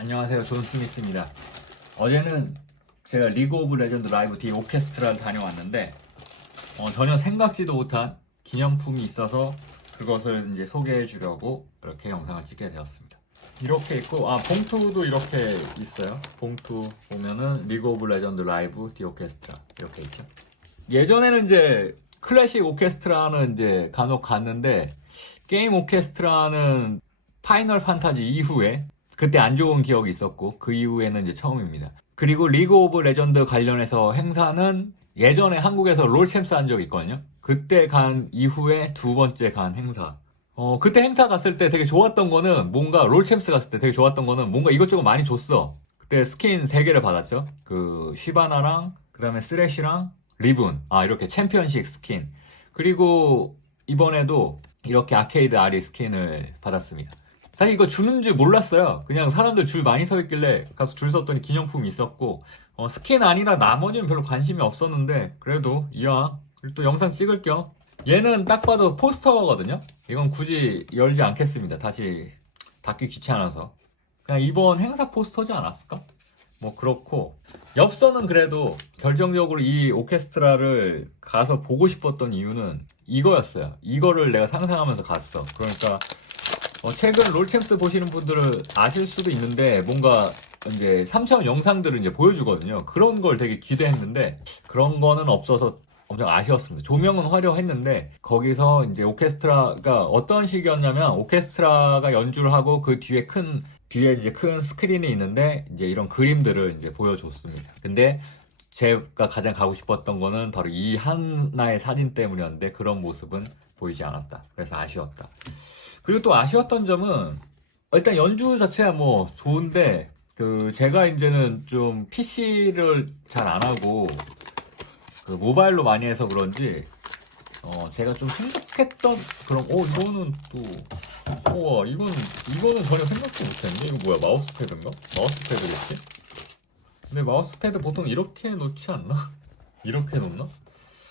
안녕하세요. 존 스미스입니다. 어제는 제가 리그 오브 레전드 라이브 D 오케스트라를 다녀왔는데 어, 전혀 생각지도 못한 기념품이 있어서 그것을 이제 소개해 주려고 이렇게 영상을 찍게 되었습니다. 이렇게 있고 아 봉투도 이렇게 있어요. 봉투 보면은 리그 오브 레전드 라이브 D 오케스트라 이렇게 있죠. 예전에는 이제 클래식 오케스트라는 이제 간혹 갔는데 게임 오케스트라는 파이널 판타지 이후에 그때 안 좋은 기억이 있었고 그 이후에는 이제 처음입니다. 그리고 리그 오브 레전드 관련해서 행사는 예전에 한국에서 롤챔스 한 적이 있거든요. 그때 간 이후에 두 번째 간 행사. 어, 그때 행사 갔을 때 되게 좋았던 거는 뭔가 롤챔스 갔을 때 되게 좋았던 거는 뭔가 이것저것 많이 줬어. 그때 스킨 3개를 받았죠. 그 쉬바나랑 그다음에 쓰레쉬랑 리븐. 아, 이렇게 챔피언식 스킨. 그리고 이번에도 이렇게 아케이드 아리 스킨을 받았습니다. 사실 이거 주는 줄 몰랐어요. 그냥 사람들 줄 많이 서 있길래 가서 줄 섰더니 기념품이 있었고 어, 스킨 아니라 나머지는 별로 관심이 없었는데 그래도 이왕 그리고 또 영상 찍을 겸 얘는 딱 봐도 포스터거든요. 이건 굳이 열지 않겠습니다. 다시 닫기 귀찮아서 그냥 이번 행사 포스터지 않았을까? 뭐 그렇고 엽서는 그래도 결정적으로 이 오케스트라를 가서 보고 싶었던 이유는 이거였어요. 이거를 내가 상상하면서 갔어. 그러니까 어, 최근 롤챔스 보시는 분들은 아실 수도 있는데 뭔가 이제 3차원 영상들을 이제 보여주거든요. 그런 걸 되게 기대했는데 그런 거는 없어서 엄청 아쉬웠습니다. 조명은 화려했는데 거기서 이제 오케스트라가 어떤 식이었냐면 오케스트라가 연주를 하고 그 뒤에 큰 뒤에 이제 큰 스크린이 있는데 이제 이런 그림들을 이제 보여줬습니다. 근데 제가 가장 가고 싶었던 거는 바로 이 하나의 사진 때문이었는데 그런 모습은 보이지 않았다. 그래서 아쉬웠다. 그리고 또 아쉬웠던 점은 일단 연주 자체야 뭐 좋은데 그 제가 이제는 좀 PC를 잘 안 하고 그 모바일로 많이 해서 그런지 어 제가 좀 생각했던 그런 어 이거는 또 우와 이건 이거는 전혀 생각도 못했네. 이거 뭐야 마우스 패드인가? 마우스 패드겠지? 근데 마우스 패드 보통 이렇게 놓지 않나? 이렇게 놓나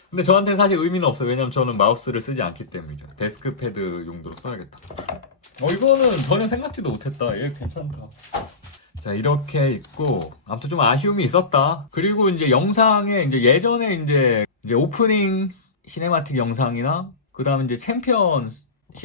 근데 저한테는 사실 의미는 없어요. 왜냐면 저는 마우스를 쓰지 않기 때문이죠. 데스크 패드 용도로 써야겠다. 어 이거는 전혀 생각지도 못했다. 얘 괜찮다. 자 이렇게 있고 아무튼 좀 아쉬움이 있었다. 그리고 이제 영상에 이제 예전에 이제 이제 오프닝 시네마틱 영상이나 그 다음에 이제 챔피언십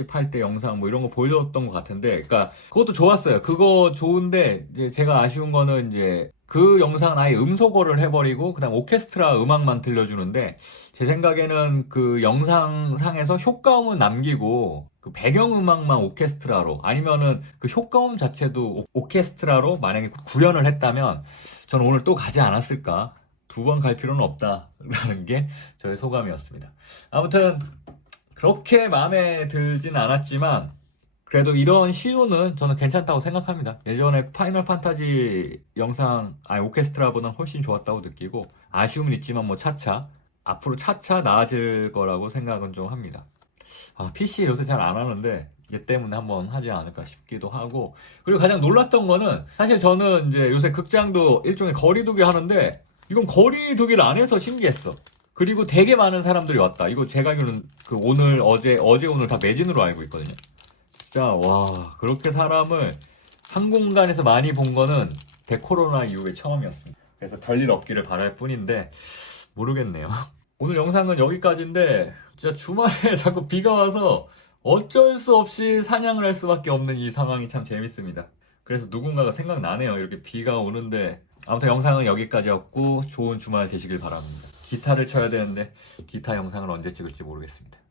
할때 영상 뭐 이런 거 보여줬던 것 같은데, 그러니까 그것도 좋았어요. 그거 좋은데 이제 제가 아쉬운 거는 이제 그 영상은 아예 음소거를 해버리고 그다음 오케스트라 음악만 들려주는데 제 생각에는 그 영상상에서 효과음은 남기고 그 배경음악만 오케스트라로 아니면은 그 효과음 자체도 오- 오케스트라로 만약에 구현을 했다면 저는 오늘 또 가지 않았을까 두 번 갈 필요는 없다라는 게 저의 소감이었습니다. 아무튼 그렇게 마음에 들진 않았지만 그래도 이런 시도는 저는 괜찮다고 생각합니다. 예전에 파이널 판타지 영상, 아니 오케스트라보다는 훨씬 좋았다고 느끼고 아쉬움은 있지만 뭐 차차 앞으로 차차 나아질 거라고 생각은 좀 합니다. 아, PC 요새 잘 안 하는데 얘 때문에 한번 하지 않을까 싶기도 하고 그리고 가장 놀랐던 거는 사실 저는 이제 요새 극장도 일종의 거리두기 하는데 이건 거리두기를 안 해서 신기했어. 그리고 되게 많은 사람들이 왔다. 이거 제가 알기로는 그 오늘 어제 어제 오늘 다 매진으로 알고 있거든요. 진짜 와 그렇게 사람을 한 공간에서 많이 본 거는 대코로나 이후에 처음이었습니다. 그래서 별일 없기를 바랄 뿐인데 모르겠네요. 오늘 영상은 여기까지인데 진짜 주말에 자꾸 비가 와서 어쩔 수 없이 사냥을 할 수밖에 없는 이 상황이 참 재밌습니다. 그래서 누군가가 생각나네요. 이렇게 비가 오는데 아무튼 영상은 여기까지였고 좋은 주말 되시길 바랍니다. 기타를 쳐야 되는데 기타 영상을 언제 찍을지 모르겠습니다.